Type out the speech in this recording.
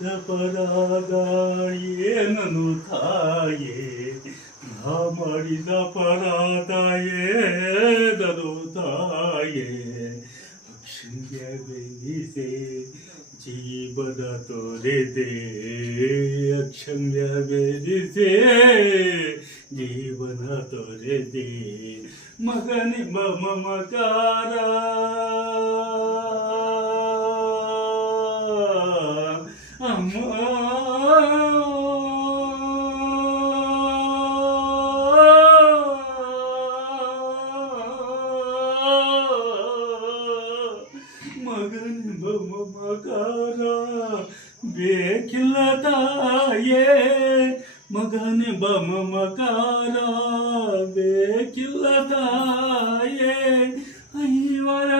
ಮಾಡಿದ ಪರಾಧ ಏನನು ತಾಯೇ, ನಾ ಮಾಡಿದ ಪರಾಧ ಏನನು ತಾಯೇ. ಅಕ್ಷಮ್ಯ ಬೆನಿಸೆ ಜೀವನ ತೋರಿದೆ, ಅಕ್ಷಮ್ಯ ಬೆನಿಸೆ ಜೀವನ ತೊರೆದೆ. ಮಗನೆಂಬ ಮಮಕಾರ ಅಮ್ಮ, ಮಗನೆಂಬ ಮಮಕಾರ ಬೇಕಿಲ್ಲ ತಾಯೇ, ಮಗನೆಂಬ ಮಮಕಾರ ಬೇಕಿಲ್ಲ ತಾಯೇ. ಐವರ